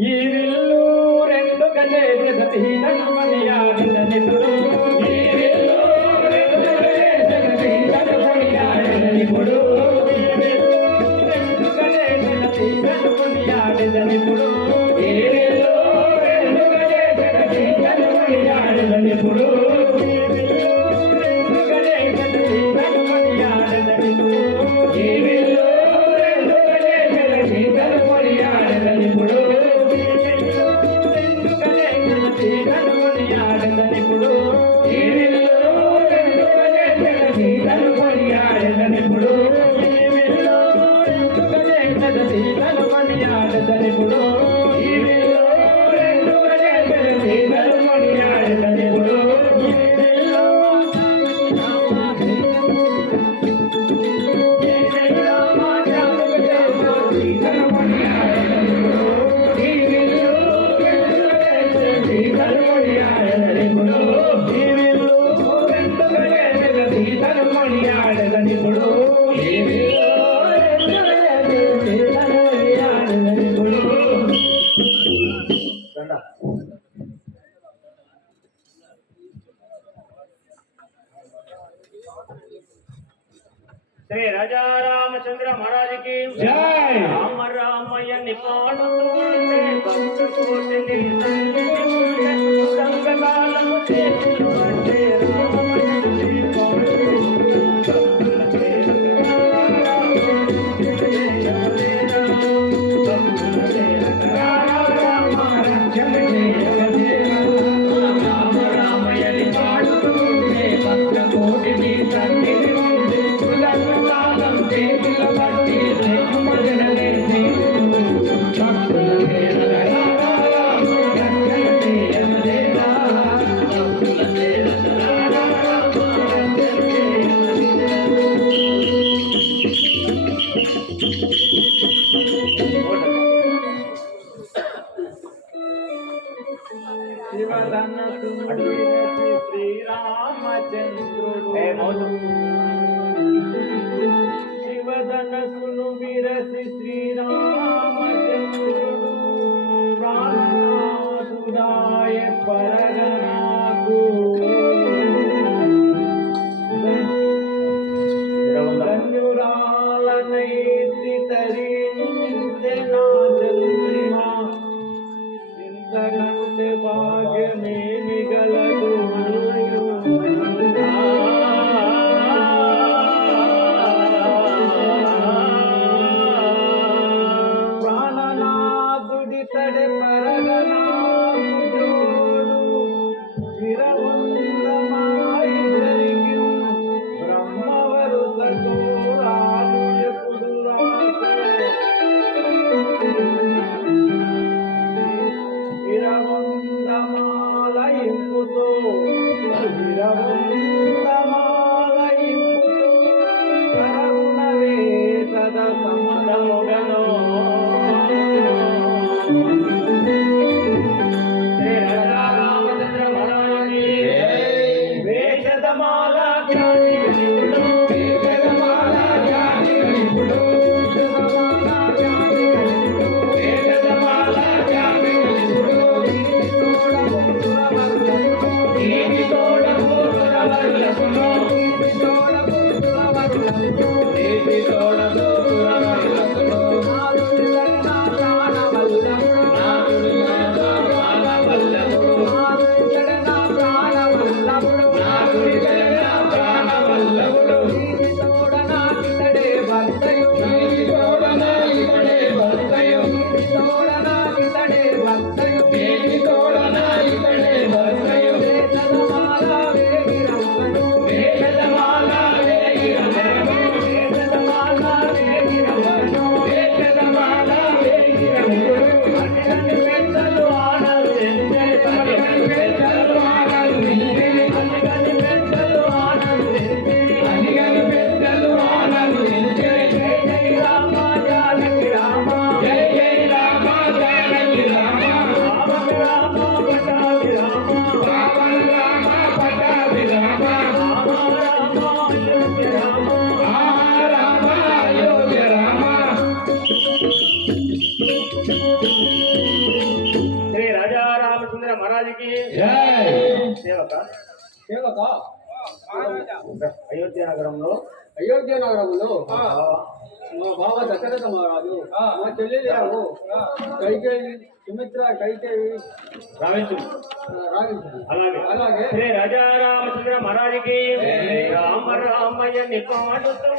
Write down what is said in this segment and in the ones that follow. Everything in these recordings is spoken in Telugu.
ఈ విల్లు రెండు గజే జగతీనమని ఆడిన నిపుడు ఈ విల్లు రెండు గజే జగతీనమని ఆడిన నిపుడు ఈ విల్లు రెండు గజే జగతీనమని ఆడిన నిపుడు ఈ విల్లు రెండు గజే జగతీనమని ఆడిన నిపుడు ఈ విల్లు రెండు గజే జగతీనమని ఆడిన నిపుడు ఈ విల్లు రెండు గజే జగతీనమని ఆడిన నిపుడు ఇప్పుడు ఈ విల్లు రెండు గజే జగతీనమని ఆడిన నిపుడు ఈ విల్లు రెండు గజే జగతీనమని ఆడిన నిపుడు ఈ విల్లు రెండు గజే జగతీనమని ఆడిన నిపుడు ఈ విల్లు श्री राजा रामचंद्र महाराज की जय। राम रामय निपाणुते भक्त कोटि संगकालम से वंदे శివధనసును విరసి శ్రీరామచంద్రుడు ప్రాణనాథుడాయ పరగనాకు ధన్యురాలనైతి తరించె నా జన్మ ఇంతకంటే భాగ్యమేమి గలదు ప్రాణనాథుడి తడి పరగనాకు జోడు చిరవందమాయి జరిగి బ్రహ్మవరుసతో రాను ఎప్పుడు చిరవందమాలయింపుతో చిరవందమాలయింపుతో కరుణవే సద సమదముగనో శ్రీ రాజా రామచంద్ర महाराज की వేషదమాల జ్ఞాని గణితుడు వేషదమాల జ్ఞాని గణితుడు వేషదమాల జ్ఞాని గణితుడు వేషదమాల జ్ఞాని గణితుడు నీతి తోడము దురవర్లకును నీతి తోడము దురవర్లకును నీతి తోడము దురవర్లకును వేషదమాల వేగిరమను సేవక అయోధ్య నగరంలో అయోధ్య నగరంలో మా బావ దశరథ మహారాజు మా చెల్లెలు కైకేయి సుమిత్ర కైకేయి రావించు రావించు అలాగే అలాగే శ్రీ రాజా రామచంద్ర మహారాజుకి రామ రామయ్య నిపాడుతూ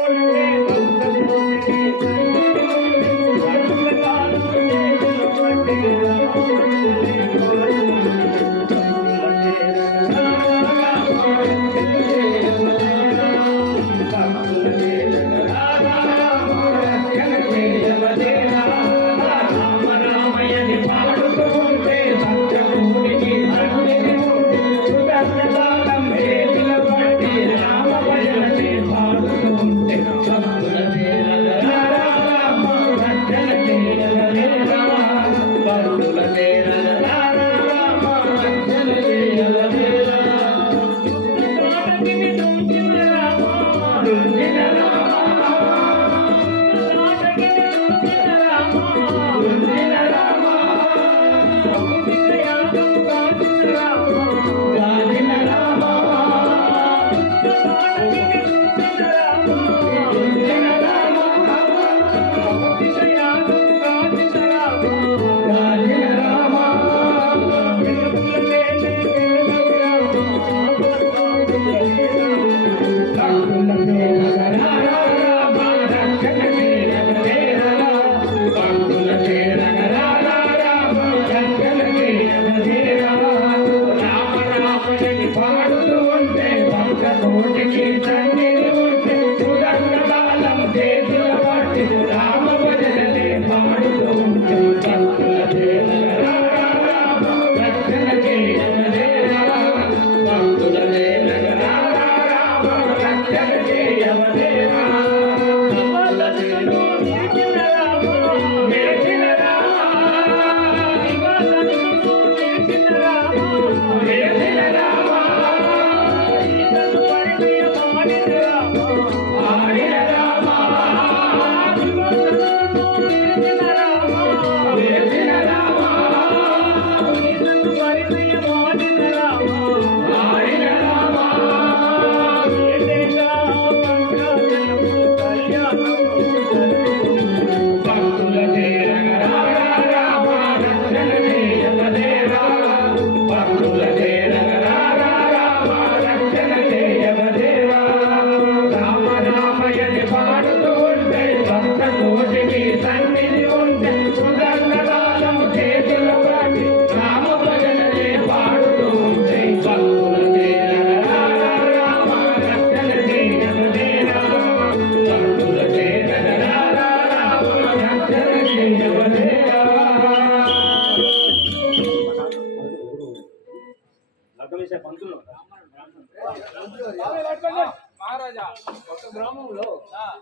మహారాజా ఒక గ్రామంలో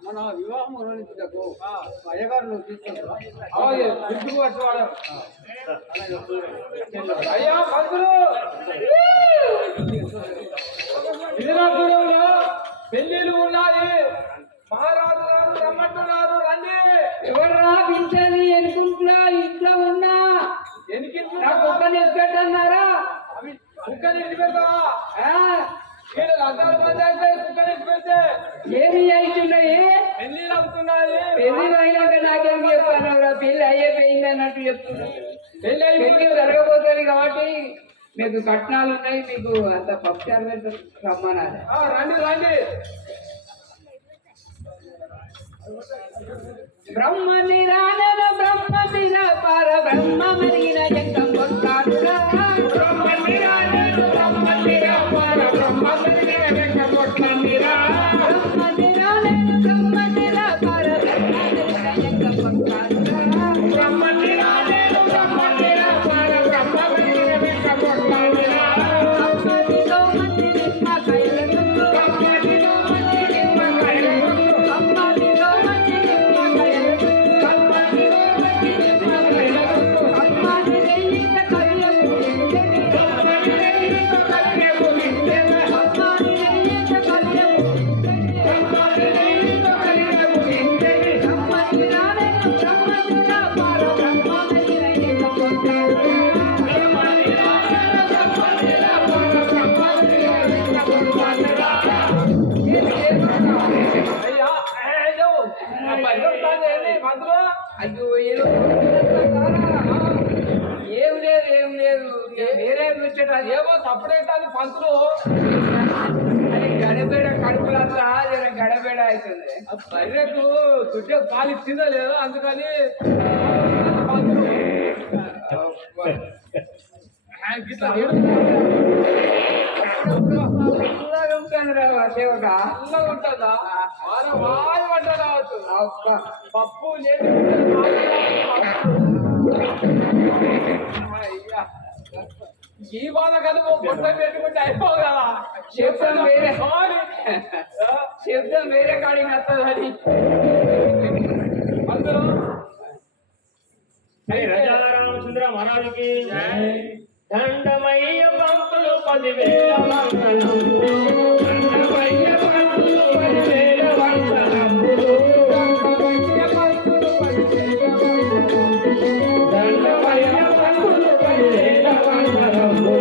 మన వివాహం నిర్వహించుటకు అయ్యగారు తీసుకుంటారు అయ్యా భక్తులు ఇదిరాపురంలో పెళ్లిళ్ళు ఉన్నాయి. మహారాజు గారు రమ్మంటున్నారు, రండి. ఎవర్రా పిలిచేది? ఎనుకుంటున్నా ఇంట్లో ఉన్నా. ఎనికింటున్నా కుక్క నిలిచిపెట్టన్నారా? అవి కుక్క నిలిచిపెడతావా? వీళ్ళు అద్దాలు బంద్ అయితే కుక్క నిలిచిపెడితే ఏమి అవుతున్నాయి? పెళ్లిళ్ళు అవుతున్నాయి. పెళ్లి అయినాక నాకేం చెప్తాను? పెళ్లి అయిపోయింది అన్నట్టు చెప్తున్నా. పెళ్లి జరగబోతుంది కాబట్టి మీకు కట్నాలు ఉన్నాయి, మీకు అంత పక్షాలు రమ్మనాలి. రండి రండి. బ్రహ్మ నిరానన బ్రహ్మ నిరాపార బ్రహ్మ మరిగిన జంగం కొట్టాడురా. బ్రహ్మ నిరానన బ్రహ్మ నిరాపార బ్రహ్మ మరిగిన జంగం కొట్టాడురా. బ్రహ్మ నిరానన బ్రహ్మ నిరాపార బ్రహ్మ మరిగిన జంగం కొట్టాడురా. బ్రహ్మ నిరానన బ్రహ్మ నిరాపార బ్రహ్మ మరిగిన జంగం కొట్టాడురా. అమ్మనిలో మంచి నిమ్మకాయలను, అమ్మనిలో మంచి నిమ్మకాయలను, అమ్మనిలో మంచి నిమ్మకాయలను, అమ్మనిలో మందులు అయ్యో ఏదో ఏం లేదు ఏం లేదు వేరే ముచ్చట ఏమో సపరేట్ అని పంతులు అది గడబేడ కడుపులంతా జర గడబేడ అవుతుంది బయటకు దుడ్డే పాలు ఇచ్చిందో లేదో అందుకని పంతులు గిట్లా సేవక అల్లం ఉంటుందా వారం వంట రావచ్చు పప్పు లేదు అయ్యా ఈ బాధ కనుక బొట్ట పెట్టుకుంటే అయిపోవు కదా శబ్దం వేరే శబ్దం వేరే కాడికి వస్తుందని అందులో శ్రీ రాజారామచంద్ర మహారాజుకి దండమయ్య పంతులు 10,000 వందలు దండమయ్య పంతులు 10,000 వందలు దండమయ్య పంతులు 10,000 వందలు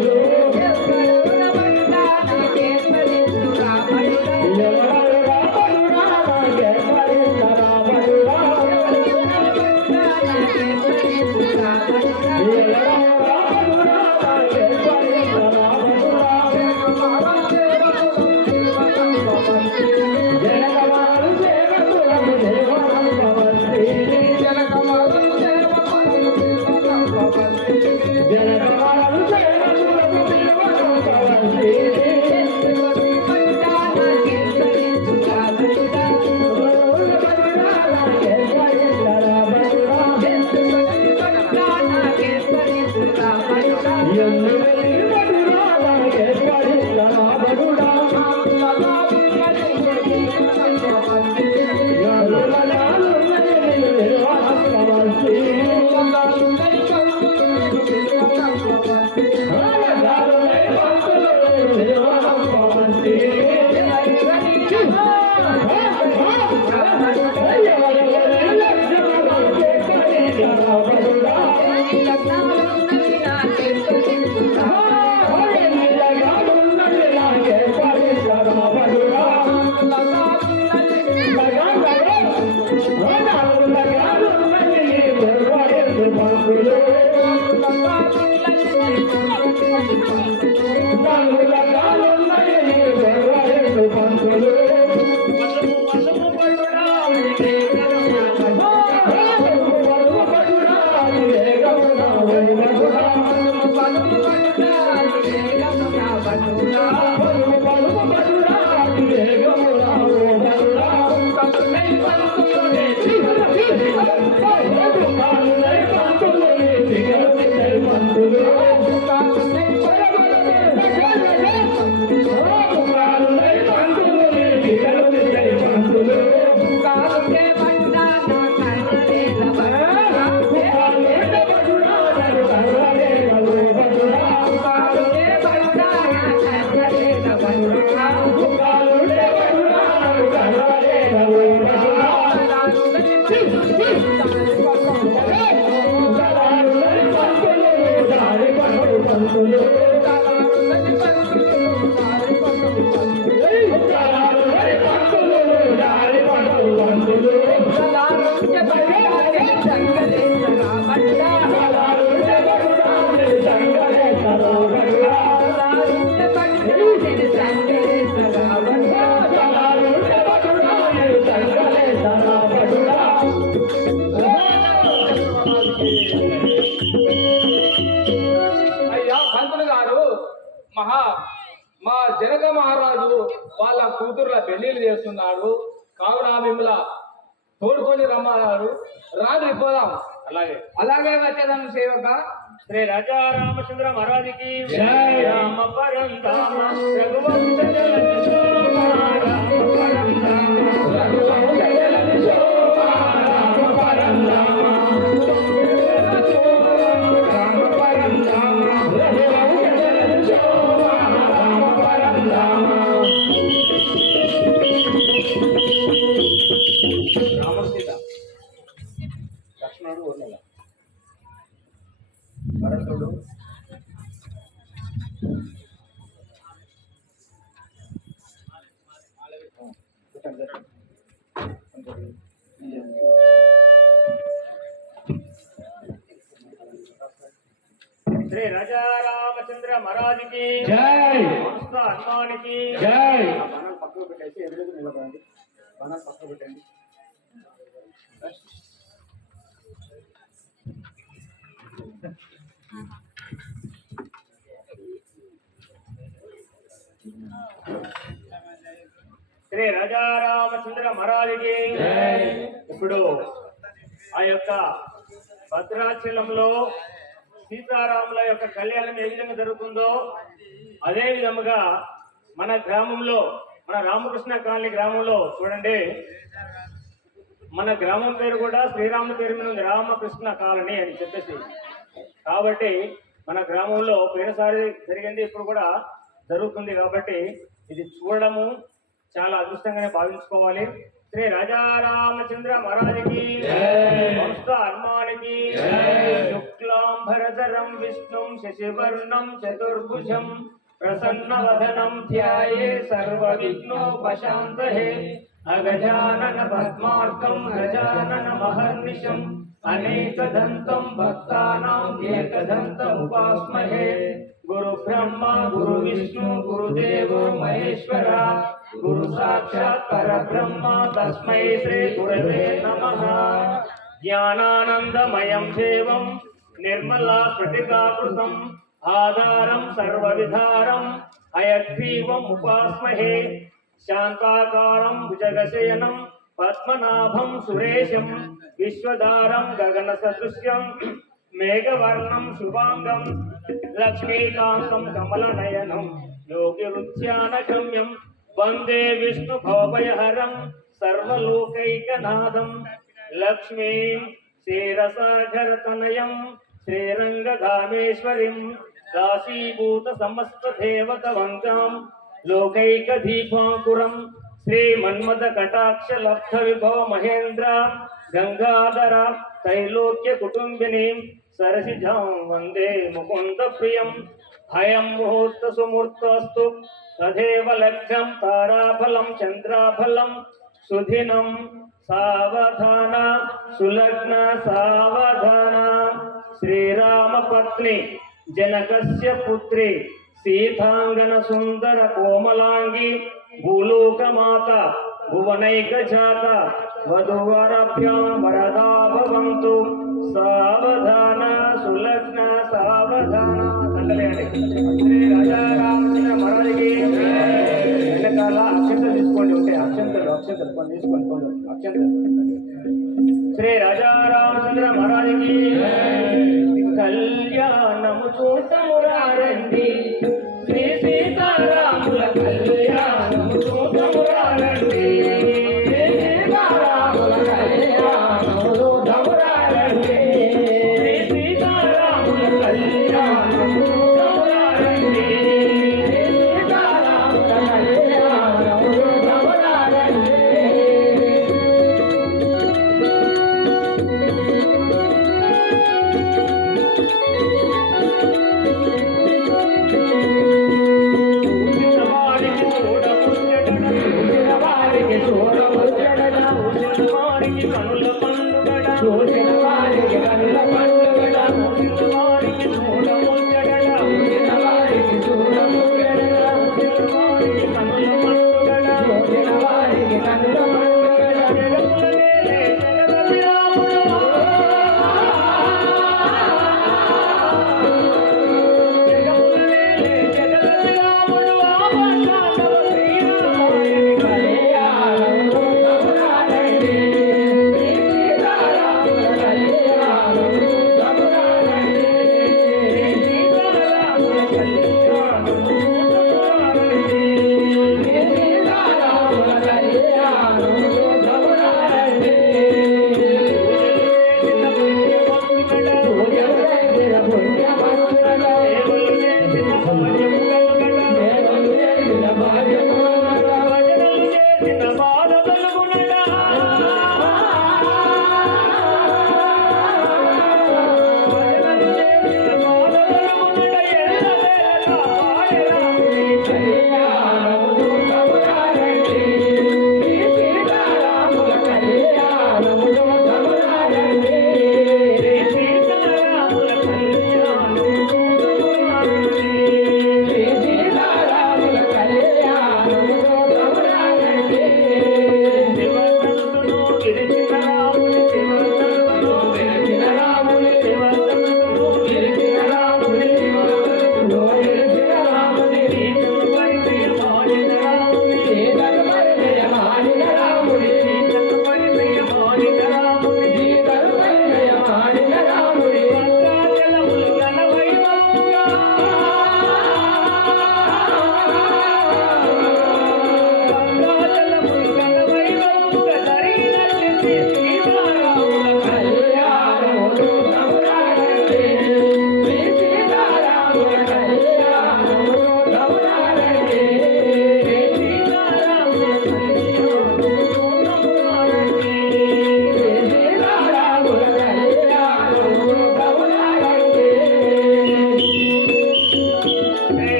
అయ్యా పంతులు గారు మా జనక మహారాజు వాళ్ళ కూతుర్ల పెళ్లిళ్ళు చేస్తున్నాడు కావున మిమ్మల్ని తోడుకొని రమ్మన్నారు రాదు పోదాం అలాగే అలాగే వచ్చేదాను సేవక శ్రీ రాజా రామచంద్ర మహారాజుకి రామ పరంధామ రఘువంశ జలది శోభా రామ పరంధామ రఘువంశ జలది శోభా రామ పరంధామ రామ పరంధామ రఘువంశ జలది శోభా రామ పరంధామ రామసీత లక్ష్మణుడు ఊర్మిళ భరతుడు శ్రీ రాజా రామచంద్ర మహారాజుకి జై సంస్థ హనుమానికి జై బాణాలు పక్కకు పెట్టేసి ఎదురుగా నిలబడండి. బాణాలు పక్కకు పెట్టండి. శ్రీ రాజా రామచంద్ర మహారాజుకి ఇప్పుడు ఆ యొక్క భద్రాచలంలో సీతారాముల యొక్క కళ్యాణం ఏ విధంగా జరుగుతుందో అదే విధముగా మన గ్రామంలో, మన రామకృష్ణ కాలనీ గ్రామంలో చూడండి, మన గ్రామం పేరు కూడా శ్రీరాముల పేరు మీద ఉంది, రామకృష్ణ కాలనీ అని చెప్పేసి. కాబట్టి మన గ్రామంలో పోయినసారి జరిగింది, ఇప్పుడు కూడా జరుగుతుంది. కాబట్టి ఇది చూడడము చాలా అదృష్టంగానే భావించుకోవాలి. శ్రీ రాజా రామచంద్ర మహారాజుకి సంస్థ హనుమానికి శుక్లాంబరధరం విష్ణుం శశివర్ణం చతుర్భుజం ప్రసన్నవదనం ధ్యాయే సర్వ విఘ్నోపశాంతయే అగజానన పద్మార్కం గజానన మహర్నిశం అనేకదంతం భక్తానాం ఏకదంతముపాస్మహే. గురు బ్రహ్మ గురు విష్ణు గురుదేవో మహేశ్వర గురు సాక్షాత్ పరబ్రహ్మ తస్మై శ్రీ గురవే నమః. జ్ఞానానందమయం దేవం నిర్మలా స్ఫటికాకృతం ఆధారం సర్వవిధారం హయగ్రీవం ఉపాస్మహే. శాంతాకారం భుజగశయనం పద్మనాభం సురేశం విశ్వధారం గగన సదృశ్యం మేఘవర్ణం శుభాంగం లక్ష్మీకాంతం కమలనయనం యోగిరుధ్యానగమ్యం వందే విష్ణు భవభయహరం సర్వలోకైకనాథం లక్ష్మీం క్షీరసాగరతనయం శ్రీరంగధామేశ్వరిం దాసీభూత సమస్త దేవతవంతాం లోకైకదీపాంకురం శ్రీమన్మద కటాక్ష లబ్ధ విభవ మహేంద్ర గంగాధర త్రైలోక్య కుటుంబినీం సరసిజాం వందే ముకుంద ప్రియం. భయం ముహూర్త సుమూర్తస్తు తదేవ లగ్నం తారాఫలం చంద్రాఫలం సుధినం సావధాన సులగ్న సావధాన. శ్రీరామ పత్ని జనకస్య పుత్రి సీతాంగన సుందర కోమలాంగి భూలోకమాత భువనైక జాత వధువరభ్యాం వరదా భవంతు. సావధాన సులగ్న సావధాన. శ్రీ రాజా రామచంద్ర మహారాజుకి వెనకాల అక్షంతలు తీసుకోండి. ఉంటాయి అక్షంతలు కొన్ని తీసుకోండి. అక్షంతలు శ్రీ రాజా రామచంద్ర మహారాజుకి కళ్యాణము చూతమురారండి. శ్రీ సీతారాముల కళ్యాణము చూతమురారండి. సీతారాముల కళ్యాణము చూతమురారండి. శ్రీ సీతారాముల కళ్యాణము చూతమురారండి. సీతారాముల కళ్యాణము చూతమురారండి. కళ్యాణం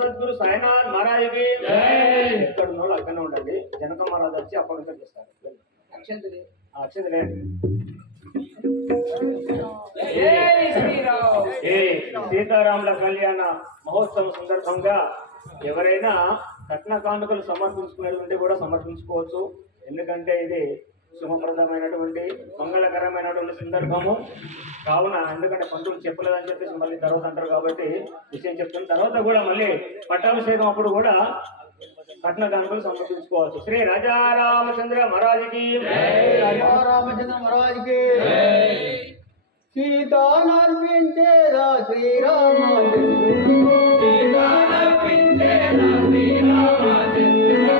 సద్గురు సాయినాథ్ మహారాజ్కి ఎక్కడ ఉన్నోళ్ళు అక్కడనే ఉండండి. జనక మహారాజ్ వచ్చి అప్పగించడం చేస్తారు. అక్షంతలే సీతారాముల కళ్యాణ మహోత్సవం సందర్భంగా ఎవరైనా కట్న కానుకలు సమర్పించుకునేటువంటి కూడా సమర్పించుకోవచ్చు. ఎందుకంటే ఇది శుభప్రదమైనటువంటి మంగళకరమైనటువంటి సందర్భము కావున, ఎందుకంటే పంతులు చెప్పలేదని చెప్పేసి మళ్ళీ తర్వాత అంటారు కాబట్టి విషయం చెప్తున్న తర్వాత కూడా మళ్ళీ పట్టాభిషేకం అప్పుడు కూడా కట్న కానుకలు సమర్పించుకోవచ్చు. శ్రీ రాజారామచంద్ర మహారాజుకి రామచంద్ర మహారాజుకి సీతానర్పించేదా శ్రీరామచంద్రుడు సీతానర్పించేదా శ్రీరామచంద్రుడు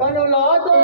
కనులాతో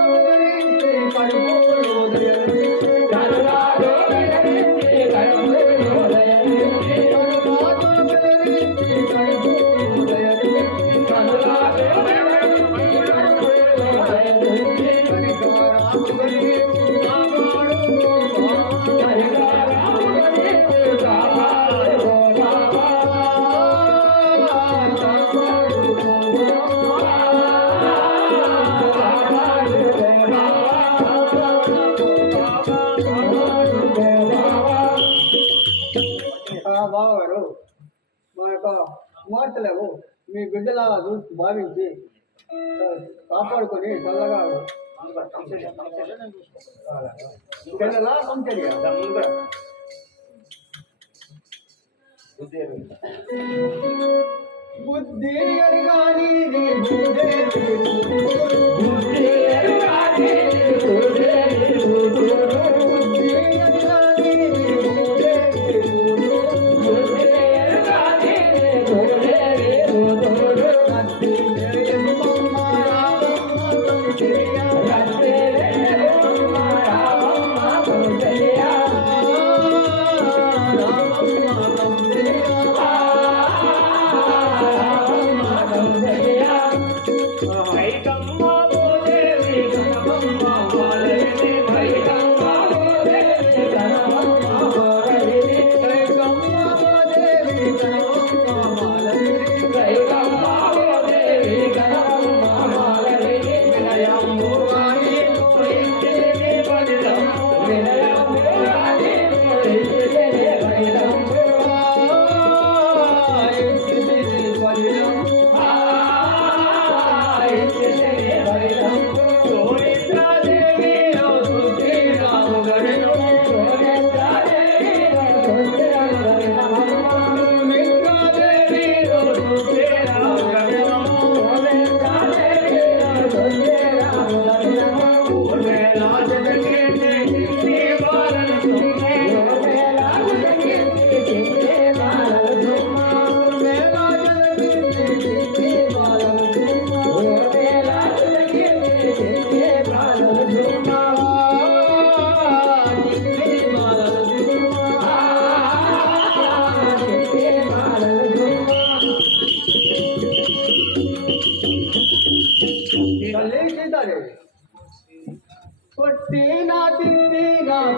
బావగారు మా యొక్క కుమార్తెలకు మీ బిడ్డల భావించి కాపాడుకొని చల్లగా పిల్లల సంచర్య బుద్ధి ఎరుగాని వైకమ్మ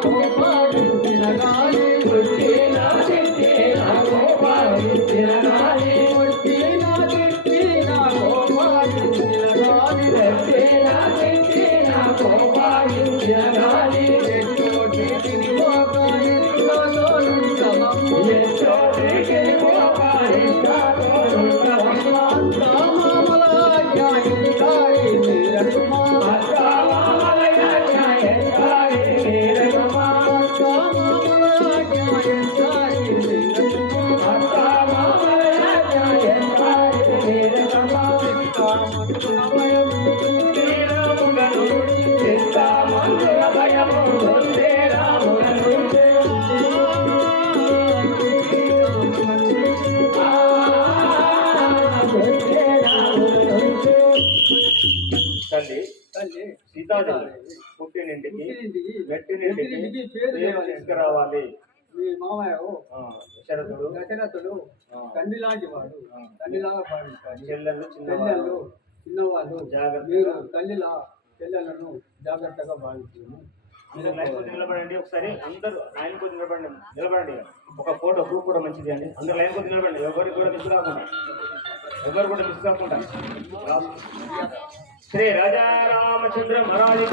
కోపాడించిన గాలి పుట్టిన తిట్టిన కోపాడించిన గాలి పుట్టిన తిట్టిన కోపాడించిన గాలి పుట్టిన తిట్టిన కోపాడించిన గాలి చోటిని పోక ఇంట్లో తోడుంటామమ్మ చోటికి కోపాడించిన తోడుంటామమ్మ మామలాయి తీరకుమా తల్లి తల్లి సీతాదేవి పుట్టినింటికి పుట్టినింటికి మెట్టినింటికి పేరు పేరు తీసుకురావాలి. మీ మామయ్య దశరథుడు దశరథుడు తండ్రి లాంటి వాడు తండ్రిలాగా భావించాలి చెల్లెళ్ళు చిన్నవాళ్ళు చెల్లెళ్ళు చిన్నవాళ్ళు జాగ్రత్తగా. మీరు తల్లిలా చెల్లెలను జాగ్రత్తగా భావించాను అందరూ లైన్ కొద్ది నిలబడండి. ఒకసారి అందరూ లైన్ కొద్ది నిలబడండి. ఒక ఫోటో గ్రూప్ కూడా మంచిది అండి. అందరూ లైన్ కొద్ది నిలబడండి. ఎవరికి కూడా మిస్ కాకుండా మిస్ కాకుండా శ్రీ రాజా రామచంద్ర మహారాజు